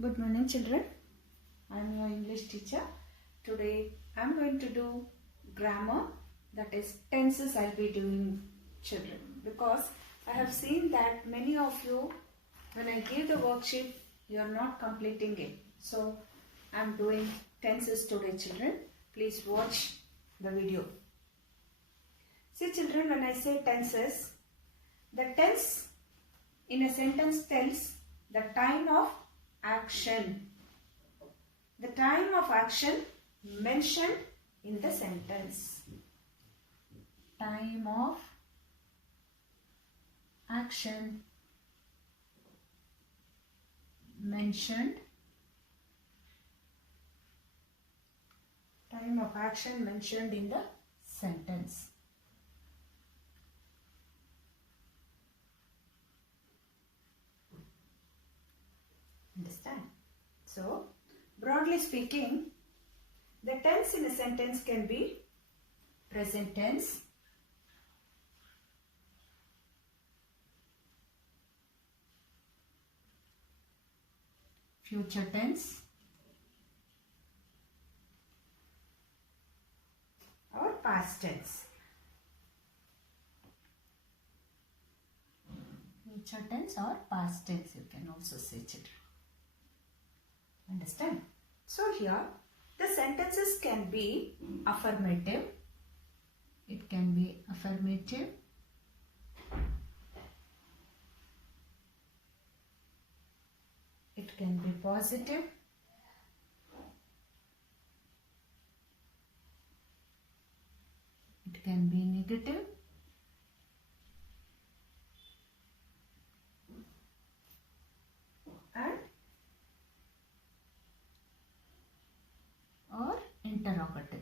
Good morning children. I am your English teacher. Today I am going to do grammar, that is tenses I will be doing children, because I have seen that many of you, when I give the worksheet, you are not completing it. So I am doing tenses today children. Please watch the video. See children, when I say tenses, the tense in a sentence tells the time of action. The time of action mentioned in the sentence. Time of action mentioned. Time of action mentioned in the sentence. Understand? So, broadly speaking, the tense in a sentence can be present tense, future tense, or past tense. Future tense or past tense, you can also say children. Understand? So here the sentences can be affirmative. It can be affirmative. It can be positive. It can be negative. And or interrogative.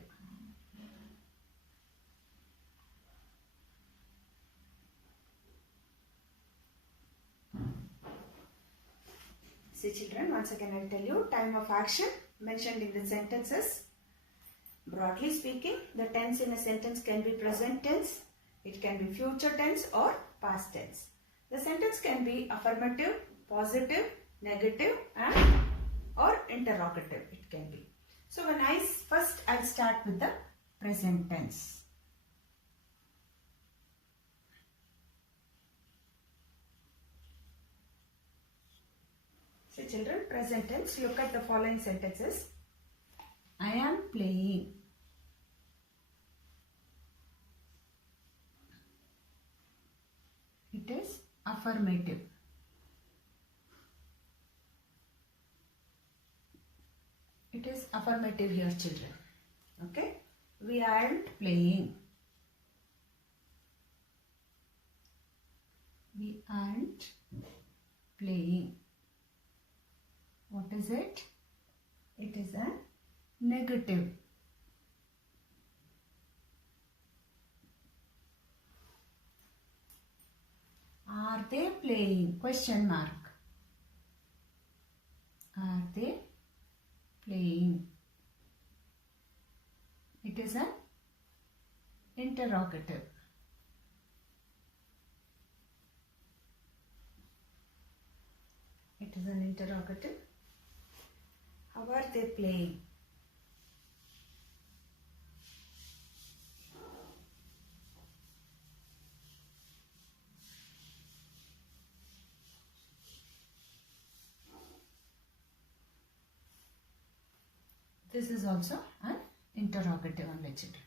See children, once again I will tell you time of action mentioned in the sentences. Broadly speaking, the tense in a sentence can be present tense, it can be future tense or past tense. The sentence can be affirmative, positive, negative and or interrogative it can be. So when I'll start with the present tense. So children, present tense, look at the following sentences. I am playing. It is affirmative. It is affirmative here children. Okay. We aren't playing. We aren't playing. What is it? It is a negative. Are they playing? Question mark. Are they playing? It is an interrogative. It is an interrogative. How are they playing? This is also an interrogative only children.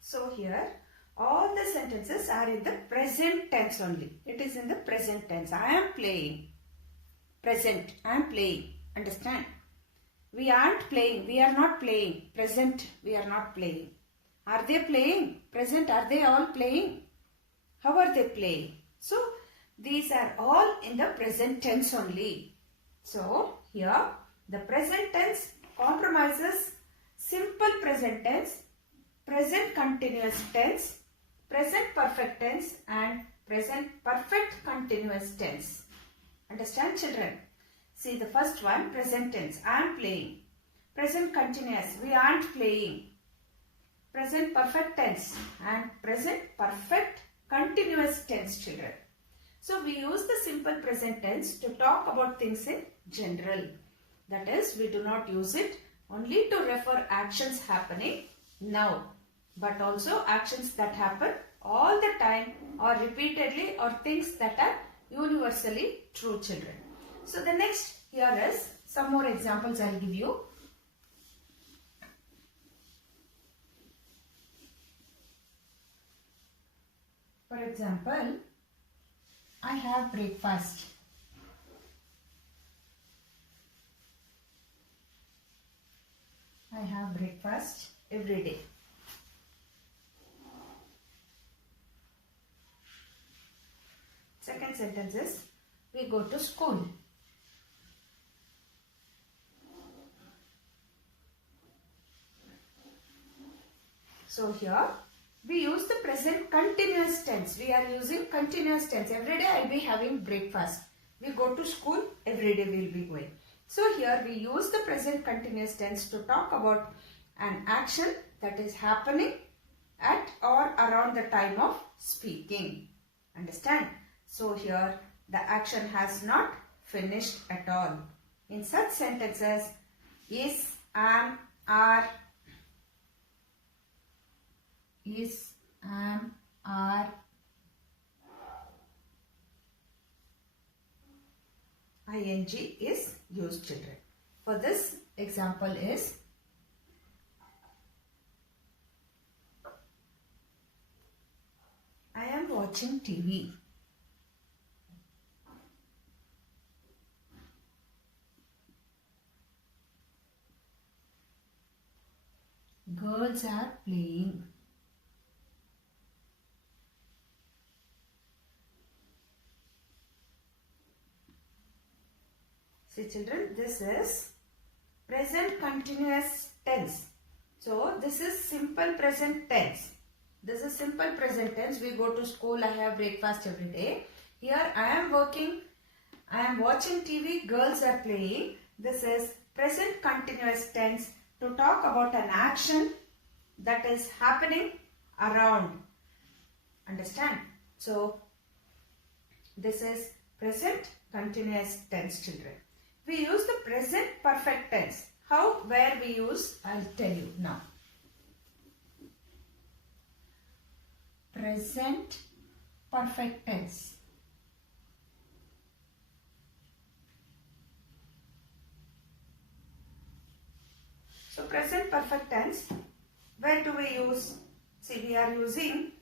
So here all the sentences are in the present tense only. It is in the present tense. I am playing. Present. I am playing. Understand? We aren't playing. We are not playing. Present. We are not playing. Are they playing? Present. Are they all playing? How are they playing? So these are all in the present tense only. So here the present tense compromises simple present tense, present continuous tense, present perfect tense and present perfect continuous tense. Understand children? See the first one, present tense, I am playing. Present continuous, we aren't playing. Present perfect tense and present perfect continuous tense children. So we use the simple present tense to talk about things in general. That is, we do not use it only to refer actions happening now, but also actions that happen all the time or repeatedly, or things that are universally true, children. So the next here is some more examples I will give you. For example, I have breakfast. I have breakfast every day. Second sentence is, we go to school. So here we use the present continuous tense. We are using continuous tense. Every day I will be having breakfast. We go to school, every day we will be going. So here we use the present continuous tense to talk about an action that is happening at or around the time of speaking. Understand? So here the action has not finished at all. In such sentences, is, am, are, is, am, are, ing is used, children. For this example is, I am watching TV. Girls are playing. See, children, this is present continuous tense. So this is simple present tense. This is simple present tense. We go to school, I have breakfast every day. Here I am working, I am watching TV, girls are playing. This is present continuous tense to talk about an action that is happening around. Understand? So this is present continuous tense, children. We use the present perfect tense. How, where we use, I'll tell you now. Present perfect tense. So present perfect tense, where do we use? See, we are using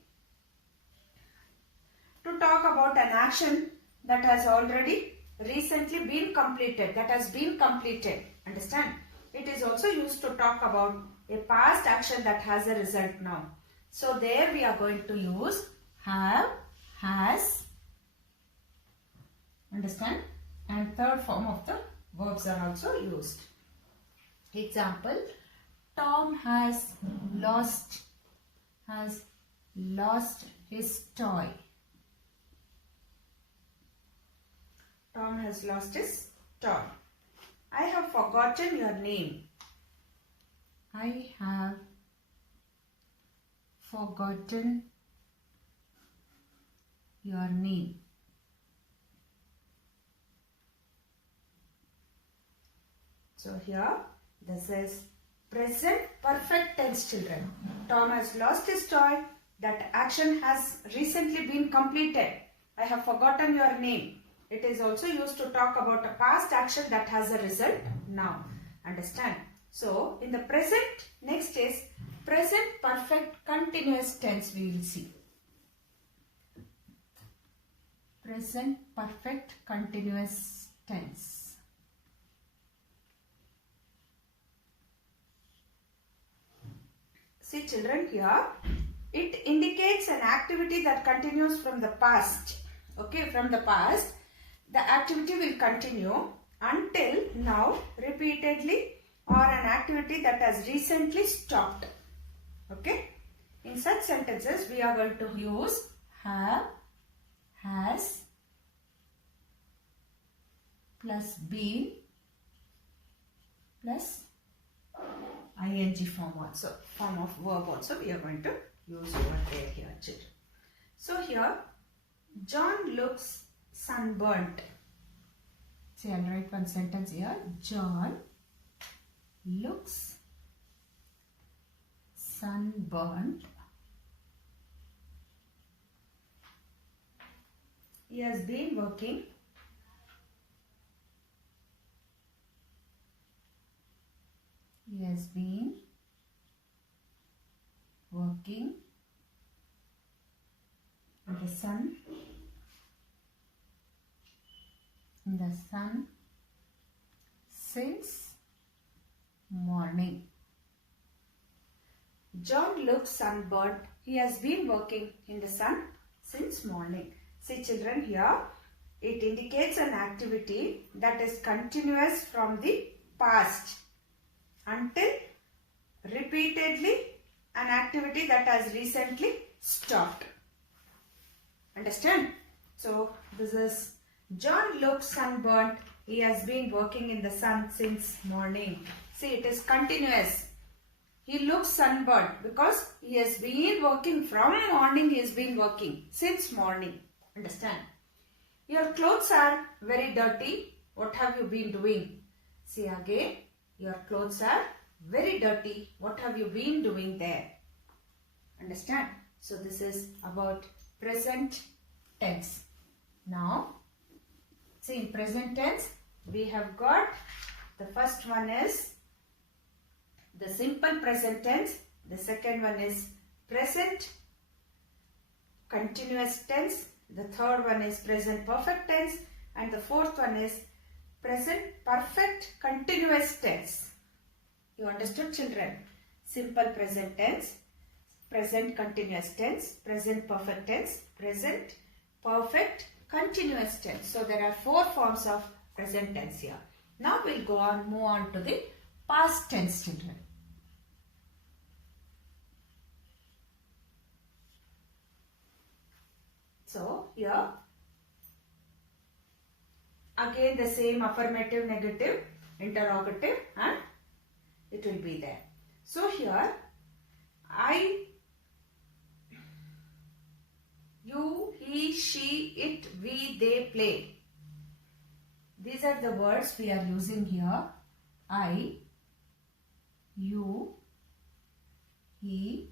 to talk about an action that has already recently been completed, that has been completed. Understand? It is also used to talk about a past action that has a result now. So there we are going to use have, has. Understand? And third form of the verbs are also used. Example, Tom has lost his toy. Tom has lost his toy. I have forgotten your name. I have forgotten your name. So here this is present perfect tense, children. Tom has lost his toy. That action has recently been completed. I have forgotten your name. It is also used to talk about a past action that has a result now. Understand? So in the present, next is present perfect continuous tense we will see. Present perfect continuous tense. See, children, here it indicates an activity that continues from the past. Okay, from the past, the activity will continue until now, repeatedly, or an activity that has recently stopped. Okay, in such sentences we are going to use have, has plus been plus ing form also, form of verb also we are going to use over there here, children. So here, John looks sunburnt. See, I'll write one sentence here. John looks sunburnt. He has been working in the sun since morning. John looks sunburnt. He has been working in the sun since morning. See children, here it indicates an activity that is continuous from the past until repeatedly an activity that has recently stopped. Understand? So this is John looks sunburnt. He has been working in the sun since morning. See, it is continuous. He looks sunburnt because he has been working from morning. He has been working since morning. Understand? Your clothes are very dirty. What have you been doing? See again. Your clothes are very dirty. What have you been doing there? Understand? So this is about present tense. Now, see in present tense, we have got the first one is the simple present tense. The second one is present continuous tense. The third one is present perfect tense. And the fourth one is present perfect continuous tense. You understood children? Simple present tense, present continuous tense, present perfect tense, present perfect continuous tense. So there are 4 forms of present tense here. Now we'll move on to the past tense children. So here again the same affirmative, negative, interrogative and it will be there. So here I, you, he, she, it, we, they play. These are the words we are using here. I, you, he,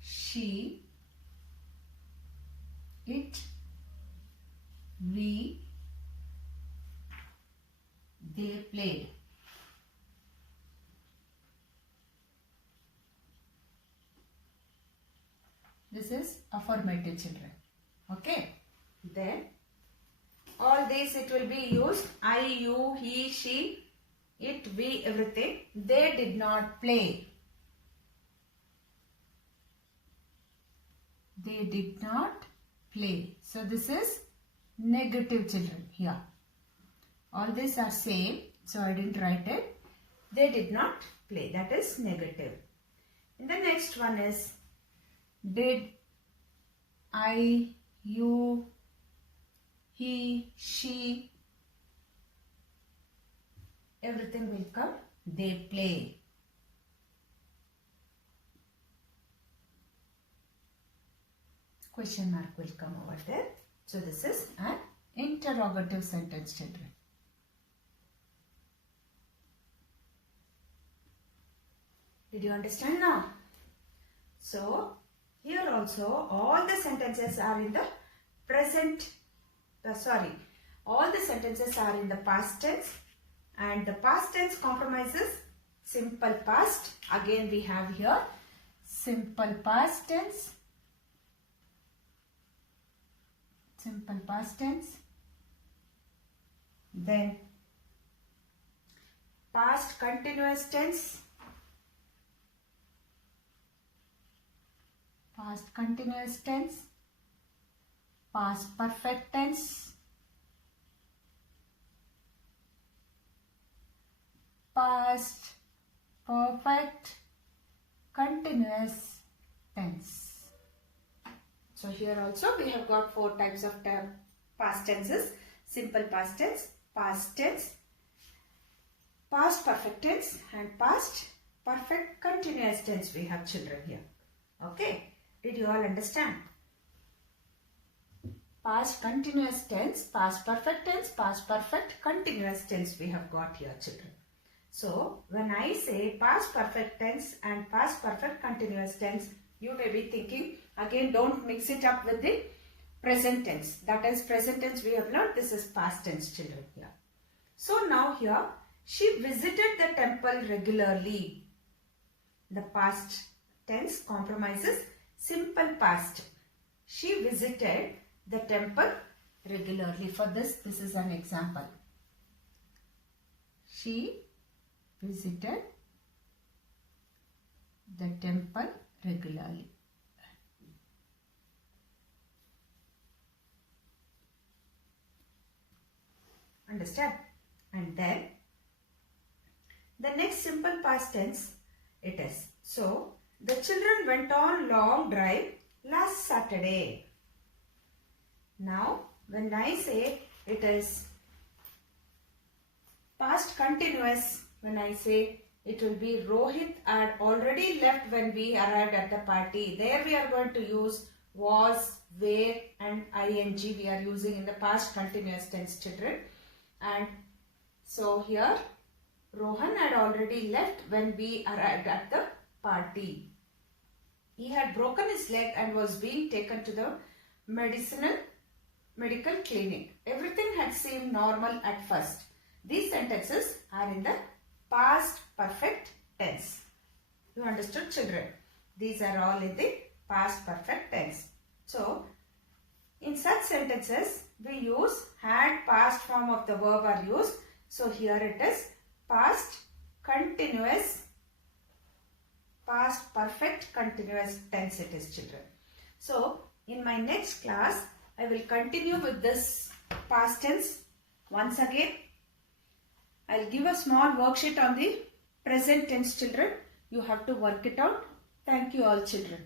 she, it, we, they played. This is affirmative children. Okay. Then all these it will be used. I, you, he, she, it, we, everything. They did not play. They did not play. So this is negative children here. All these are same. So I didn't write it. They did not play. That is negative. And the next one is did, I, you, he, she, everything will come. They play. Question mark will come over there. So this is an interrogative sentence children. Did you understand now? So here also all the sentences are in the present, all the sentences are in the past tense and the past tense compromises simple past. Again we have here simple past tense, simple past tense, then past continuous tense, past continuous tense, past perfect tense, past perfect continuous tense. So here also we have got 4 types of past tenses. Simple past tense, past tense, past perfect tense and past perfect continuous tense we have children here. Okay. Did you all understand? Past continuous tense, past perfect tense, past perfect continuous tense we have got here children. So when I say past perfect tense and past perfect continuous tense, you may be thinking, again don't mix it up with the present tense. That is present tense we have learned, this is past tense children here. So now here, she visited the temple regularly. The past tense compromises simple past. She visited the temple regularly. For this is an example. She visited the temple regularly. Understand? And then the next simple past tense it is. So the children went on long drive last Saturday. Now when I say it is past continuous, when I say it will be Rohit had already left when we arrived at the party. There we are going to use was, were and ing we are using in the past continuous tense children. And so here Rohan had already left when we arrived at the party. He had broken his leg and was being taken to the medical clinic. Everything had seemed normal at first. These sentences are in the past perfect tense. You understood children? These are all in the past perfect tense. So in such sentences we use had, past form of the verb are used. So here it is past continuous, past perfect continuous tense it is children. So in my next class I will continue with this past tense once again. I will give a small worksheet on the present tense children. You have to work it out. Thank you all children.